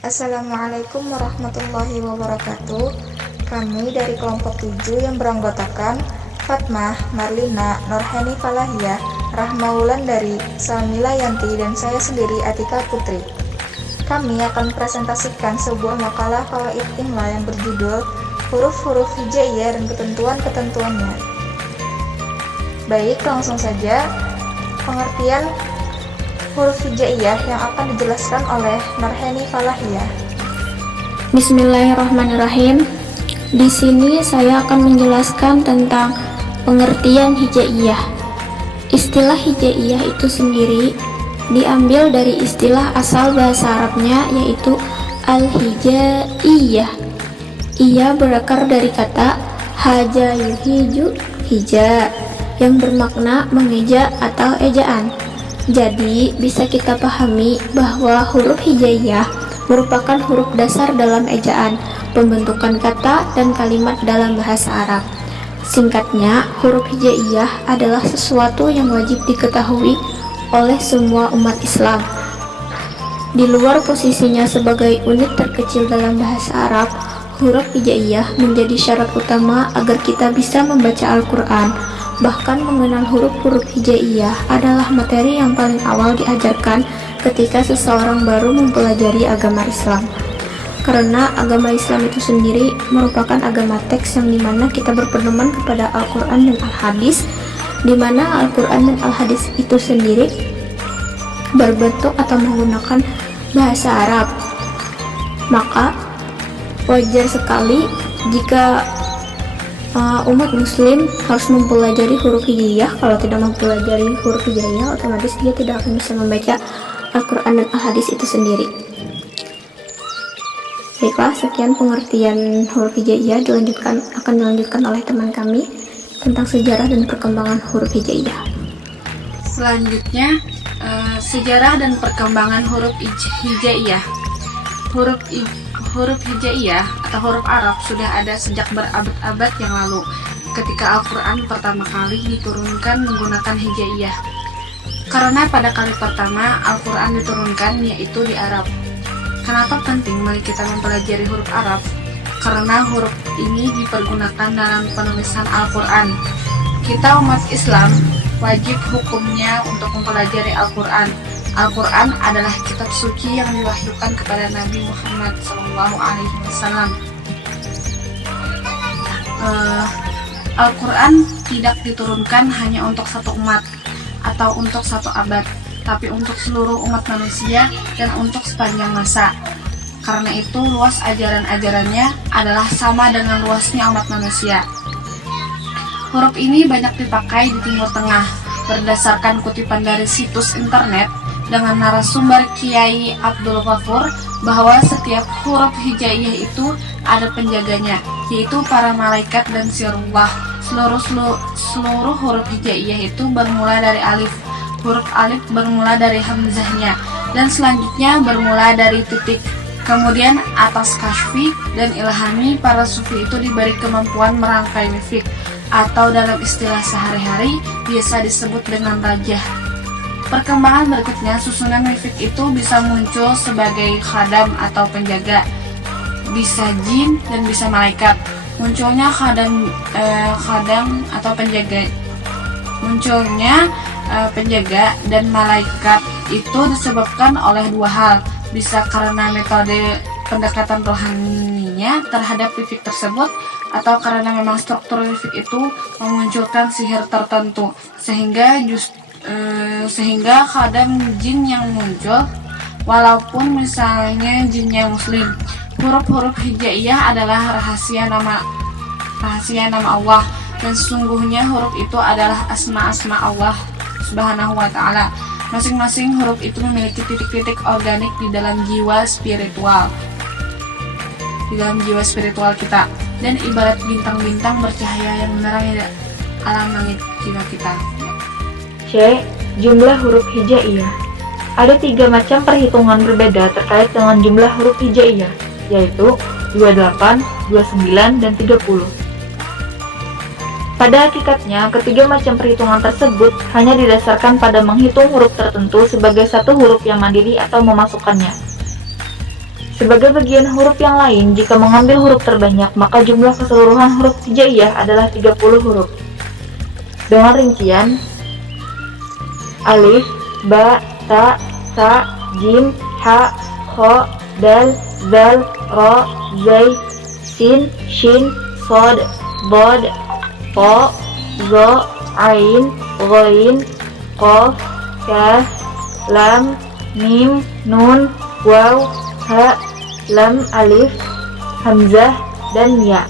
Assalamualaikum warahmatullahi wabarakatuh. Kami dari kelompok 7 yang beranggotakan Fatmah, Marlina, Nurhani Falahiyah, Rahma Wulandari, Salmila Yanti, dan saya sendiri Atika Putri. Kami akan presentasikan sebuah makalah fawaid imla yang berjudul Huruf-huruf hijaiyah dan ketentuan-ketentuannya. Baik, langsung saja pengertian huruf hijaiyah yang akan dijelaskan oleh Nurhani Falahiyah. Bismillahirrahmanirrahim. Di sini saya akan menjelaskan tentang pengertian hijaiyah. Istilah hijaiyah itu sendiri diambil dari istilah asal bahasa Arabnya, yaitu al-hijaiyah. Ia berakar dari kata haja yuhiju hija, yang bermakna mengeja atau ejaan. Jadi, bisa kita pahami bahwa huruf hijaiyah merupakan huruf dasar dalam ejaan, pembentukan kata, dan kalimat dalam bahasa Arab. Singkatnya, huruf hijaiyah adalah sesuatu yang wajib diketahui oleh semua umat Islam. Di luar posisinya sebagai unit terkecil dalam bahasa Arab, huruf hijaiyah menjadi syarat utama agar kita bisa membaca Al-Quran. Bahkan mengenal huruf-huruf hijaiyah adalah materi yang paling awal diajarkan ketika seseorang baru mempelajari agama Islam. Karena agama Islam itu sendiri merupakan agama teks yang dimana kita berpedoman kepada Al-Quran dan Al-Hadis, dimana Al-Quran dan Al-Hadis itu sendiri berbentuk atau menggunakan bahasa Arab. Maka wajar sekali jika umat muslim harus mempelajari huruf hijaiyah. Kalau tidak mempelajari huruf hijaiyah, otomatis dia tidak akan bisa membaca Al-Quran dan Al-Hadis itu sendiri. Baiklah, sekian pengertian huruf hijaiyah. Akan dilanjutkan oleh teman kami tentang sejarah dan perkembangan huruf hijaiyah. Selanjutnya, sejarah dan perkembangan huruf hijaiyah. Huruf hijaiyah atau huruf Arab sudah ada sejak berabad-abad yang lalu, ketika Al-Quran pertama kali diturunkan menggunakan hijaiyah. Karena pada kali pertama Al-Quran diturunkan yaitu di Arab. Kenapa penting bagi kita mempelajari huruf Arab? Karena huruf ini dipergunakan dalam penulisan Al-Quran. Kita umat Islam wajib hukumnya untuk mempelajari Al-Quran. Al-Quran adalah kitab suci yang diwahyukan kepada Nabi Muhammad SAW. Al-Quran tidak diturunkan hanya untuk satu umat atau untuk satu abad, tapi untuk seluruh umat manusia dan untuk sepanjang masa. Karena itu, luas ajaran-ajarannya adalah sama dengan luasnya umat manusia. Huruf ini banyak dipakai di Timur Tengah, berdasarkan kutipan dari situs internet dengan narasumber Kiai Abdul Ghafur bahwa setiap huruf hijaiyah itu ada penjaganya, yaitu para malaikat dan sirullah. Seluruh huruf hijaiyah itu bermula dari alif. Huruf alif bermula dari hamzahnya, dan selanjutnya bermula dari titik. Kemudian atas kasyfi dan ilhami, para sufi itu diberi kemampuan merangkai mifik, atau dalam istilah sehari-hari biasa disebut dengan rajah. Perkembangan berikutnya, susunan mifik itu bisa muncul sebagai khadam atau penjaga, bisa jin dan bisa malaikat. Munculnya khadam atau penjaga, penjaga dan malaikat itu disebabkan oleh dua hal. Bisa karena metode pendekatan rohaninya terhadap mifik tersebut, atau karena memang struktur mifik itu memunculkan sihir tertentu, sehingga khadam jin yang muncul, walaupun misalnya jinnya muslim. Huruf-huruf hijaiyah adalah rahasia nama Allah, dan sesungguhnya huruf itu adalah asma-asma Allah Subhanahu wa ta'ala. Masing-masing huruf itu memiliki titik-titik organik di dalam jiwa spiritual kita, dan ibarat bintang-bintang bercahaya yang menerangi alam langit jiwa kita. C. Jumlah huruf hijaiyah. Ada 3 macam perhitungan berbeda terkait dengan jumlah huruf hijaiyah, yaitu 28, 29, dan 30. Pada hakikatnya, ketiga macam perhitungan tersebut hanya didasarkan pada menghitung huruf tertentu sebagai satu huruf yang mandiri atau memasukkannya. Sebagai bagian huruf yang lain, jika mengambil huruf terbanyak, maka jumlah keseluruhan huruf hijaiyah adalah 30 huruf. Dengan rincian alif, ba, ta, sa, jim, ha, kho, dal, zal, ro, zai, sin, shin, sod, bod, po, zo, ain, ghain, qaf, kaf, lam, mim, nun, waw, ha, lam, alif, hamzah, dan ya.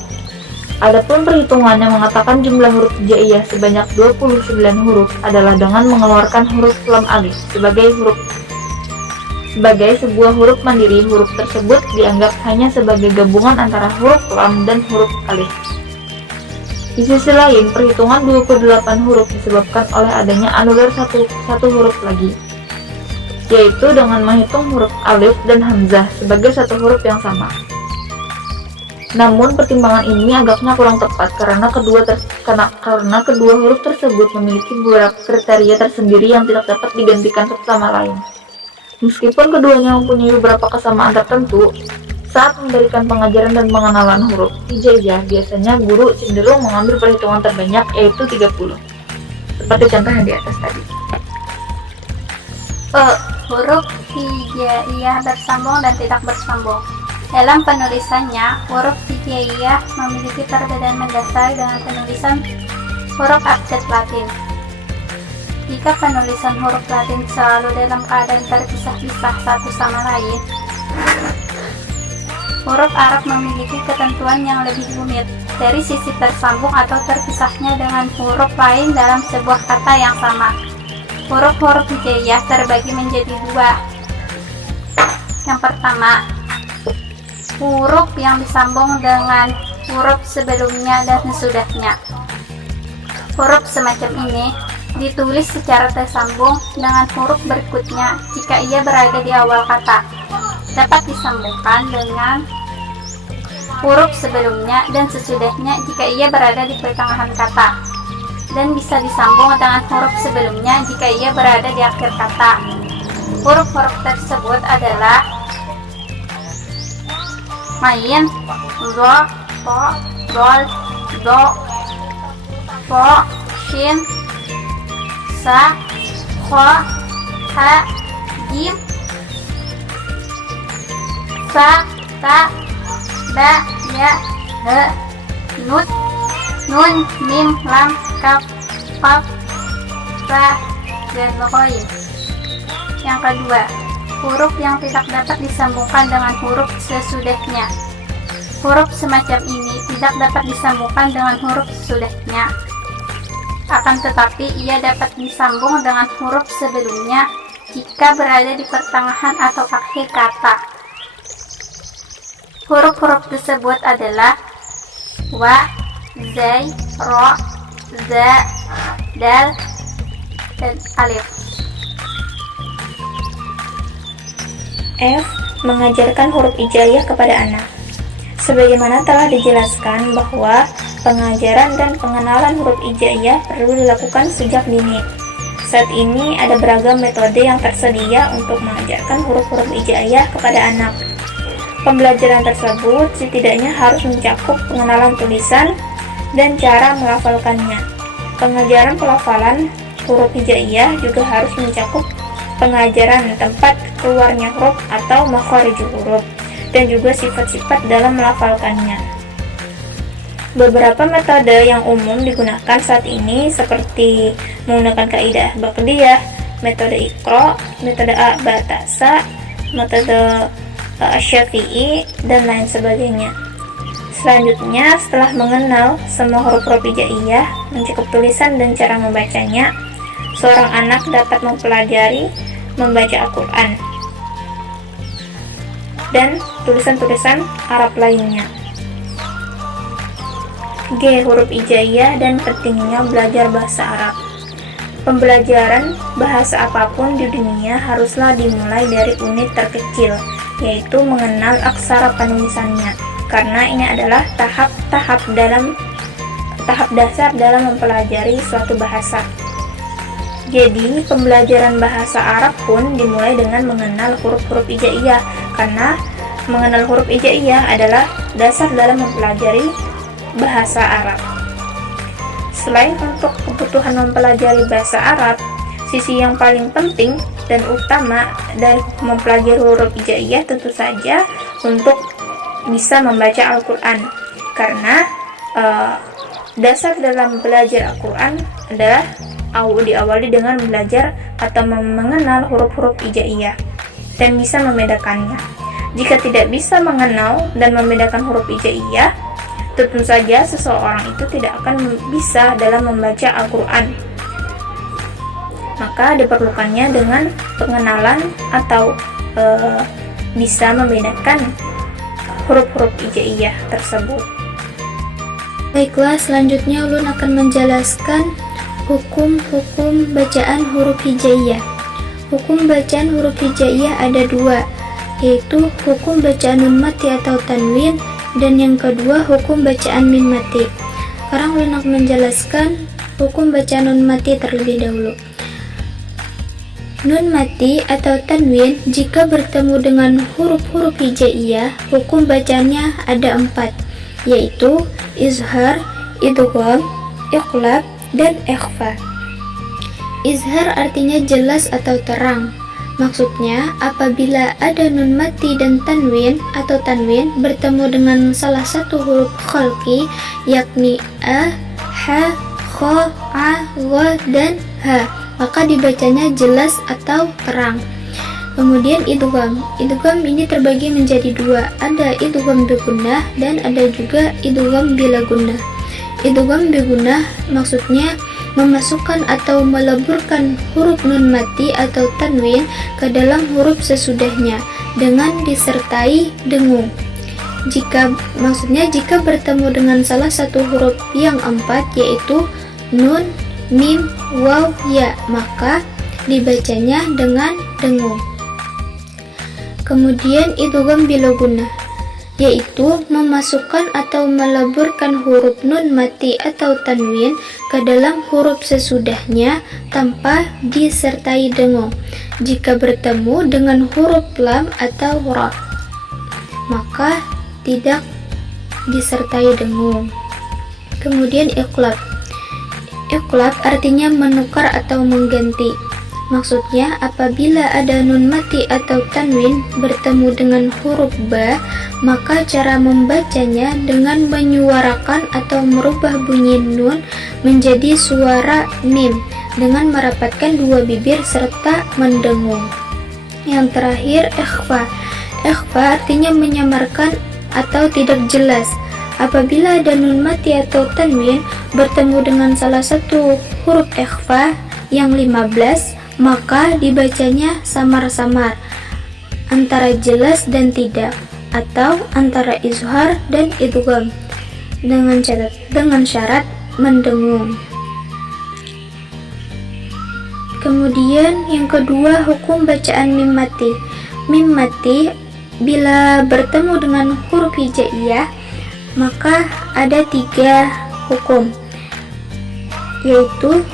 Adapun perhitungan yang mengatakan jumlah huruf hijaiyah sebanyak 29 huruf adalah dengan mengeluarkan huruf lam alif sebagai sebuah huruf mandiri. Huruf tersebut dianggap hanya sebagai gabungan antara huruf lam dan huruf alif. Di sisi lain, perhitungan 28 huruf disebabkan oleh adanya anulir satu huruf lagi, yaitu dengan menghitung huruf alif dan hamzah sebagai satu huruf yang sama. Namun pertimbangan ini agaknya kurang tepat karena kedua huruf tersebut memiliki beberapa kriteria tersendiri yang tidak dapat digantikan satu sama lain. Meskipun keduanya mempunyai beberapa kesamaan tertentu, saat memberikan pengajaran dan pengenalan huruf hijaiyah, biasanya guru cenderung mengambil perhitungan terbanyak, yaitu 30. Seperti contoh yang di atas tadi. Huruf hijaiyah bersambung dan tidak bersambung. Dalam penulisannya, huruf hijaiyah memiliki perbedaan mendasar dengan penulisan huruf abjad Latin. Jika penulisan huruf Latin selalu dalam keadaan terpisah-pisah satu sama lain, huruf Arab memiliki ketentuan yang lebih rumit dari sisi tersambung atau terpisahnya dengan huruf lain dalam sebuah kata yang sama. Huruf-huruf hijaiyah terbagi menjadi dua. Yang pertama, huruf yang disambung dengan huruf sebelumnya dan sesudahnya. Huruf semacam ini ditulis secara tersambung dengan huruf berikutnya jika ia berada di awal kata. Dapat disambungkan dengan huruf sebelumnya dan sesudahnya jika ia berada di pertengahan kata, dan bisa disambung dengan huruf sebelumnya jika ia berada di akhir kata. Huruf-huruf tersebut adalah main, zo, po, dol, do, po, shin, sa, kho, ha, jim, sa, ta, da, ya, he, nun, mim, lam, kaf, qaf, ra, dan ghain. Yang kedua, huruf yang tidak dapat disambungkan dengan huruf sesudahnya. Huruf semacam ini tidak dapat disambungkan dengan huruf sesudahnya. Akan tetapi ia dapat disambung dengan huruf sebelumnya jika berada di pertengahan atau akhir kata. Huruf-huruf tersebut adalah wa, zai, ro, za, dal, dan alif. F. Mengajarkan huruf hijaiyah kepada anak. Sebagaimana telah dijelaskan bahwa pengajaran dan pengenalan huruf hijaiyah perlu dilakukan sejak dini. Saat ini ada beragam metode yang tersedia untuk mengajarkan huruf-huruf hijaiyah kepada anak. Pembelajaran tersebut setidaknya harus mencakup pengenalan tulisan dan cara melafalkannya. Pengajaran pelafalan huruf hijaiyah juga harus mencakup pengajaran tempat keluarnya huruf atau makharijul huruf dan juga sifat-sifat dalam melafalkannya. Beberapa metode yang umum digunakan saat ini seperti menggunakan kaidah baqdiyah, metode Iqra, metode Batasa, metode Syafi'i, dan lain sebagainya. Selanjutnya, setelah mengenal semua huruf-huruf hijaiyah, mencakup tulisan dan cara membacanya, seorang anak dapat mempelajari membaca Al-Quran dan tulisan-tulisan Arab lainnya. G. Huruf hijaiyah dan pentingnya belajar bahasa Arab. Pembelajaran bahasa apapun di dunia haruslah dimulai dari unit terkecil, yaitu mengenal aksara penulisannya, karena ini adalah tahap dasar dalam mempelajari suatu bahasa. Jadi, pembelajaran bahasa Arab pun dimulai dengan mengenal huruf-huruf hijaiyah, karena mengenal huruf hijaiyah adalah dasar dalam mempelajari bahasa Arab. Selain untuk kebutuhan mempelajari bahasa Arab, sisi yang paling penting dan utama dari mempelajari huruf hijaiyah tentu saja untuk bisa membaca Al-Quran, karena dasar dalam belajar Al-Quran adalah diawali dengan belajar atau mengenal huruf-huruf hijaiyah dan bisa membedakannya. Jika tidak bisa mengenal dan membedakan huruf hijaiyah, tentu saja seseorang itu tidak akan bisa dalam membaca Al-Quran. Maka diperlukannya dengan pengenalan atau bisa membedakan huruf-huruf hijaiyah tersebut. Baiklah, selanjutnya Ulun akan menjelaskan hukum-hukum bacaan huruf hijaiyah. Hukum bacaan huruf hijaiyah ada dua, yaitu hukum bacaan nun mati atau tanwin, dan yang kedua hukum bacaan mim mati. Sekarang Ulun akan menjelaskan hukum bacaan nun mati terlebih dahulu. Nun mati atau tanwin jika bertemu dengan huruf-huruf hijaiyah, hukum bacanya ada 4, yaitu izhar, idgham, iqlab, dan ikhfa. Izhar artinya jelas atau terang. Maksudnya, apabila ada nun mati dan tanwin atau tanwin bertemu dengan salah satu huruf khalqi, yakni a, ha, kha, a, gha, dan ha, maka dibacanya jelas atau terang. Kemudian idgham. Idgham ini terbagi menjadi dua, ada idgham bigunnah dan ada juga idgham bila gunnah. Idgham bigunnah maksudnya memasukkan atau meleburkan huruf nun mati atau tanwin ke dalam huruf sesudahnya dengan disertai dengung. Jika bertemu dengan salah satu huruf yang 4, yaitu nun, mim, waw, ya, maka dibacanya dengan dengung. Kemudian idgham bila gunnah, yaitu memasukkan atau meleburkan huruf nun mati atau tanwin ke dalam huruf sesudahnya tanpa disertai dengung. Jika bertemu dengan huruf lam atau ra, maka tidak disertai dengung. Kemudian iqlab. Iqlab artinya menukar atau mengganti. Maksudnya, apabila ada nun mati atau tanwin bertemu dengan huruf ba, maka cara membacanya dengan menyuarakan atau merubah bunyi nun menjadi suara mim dengan merapatkan dua bibir serta mendengung. Yang terakhir, ikhfa. Ikhfa artinya menyamarkan atau tidak jelas. Apabila ada nun mati atau tanwin bertemu dengan salah satu huruf ikhfa yang 15, maka dibacanya samar-samar, antara jelas dan tidak, atau antara izhar dan idgham, dengan syarat mendengung. Kemudian yang kedua, hukum bacaan mim mati. Mim mati bila bertemu dengan huruf hijaiyah, maka ada 3 hukum, yaitu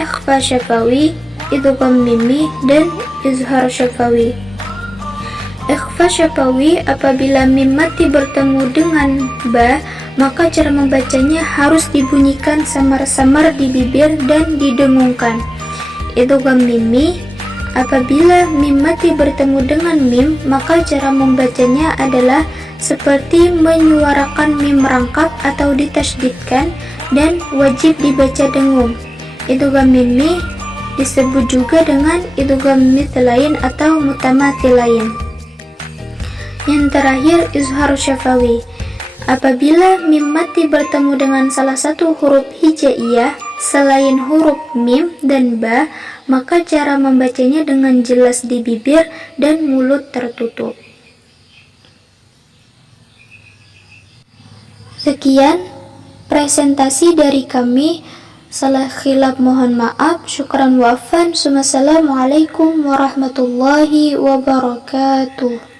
ikhfa syafawi, idgham mimi, dan izhar syafawi. Ikhfa syafawi apabila mim mati bertemu dengan ba, maka cara membacanya harus dibunyikan samar-samar di bibir dan didengungkan. Idgham mimi apabila mim mati bertemu dengan mim, maka cara membacanya adalah seperti menyuarakan mim merangkap atau ditasydidkan dan wajib dibaca dengung. Idgham mimi disebut juga dengan idgham mithlain atau mutamathilain. Yang terakhir, izhar syafawi. Apabila mim mati bertemu dengan salah satu huruf hijaiyah selain huruf mim dan ba, maka cara membacanya dengan jelas di bibir dan mulut tertutup. Sekian presentasi dari kami. Salah khilaf mohon maaf. Syukran wa afan. Assalamualaikum warahmatullahi wabarakatuh.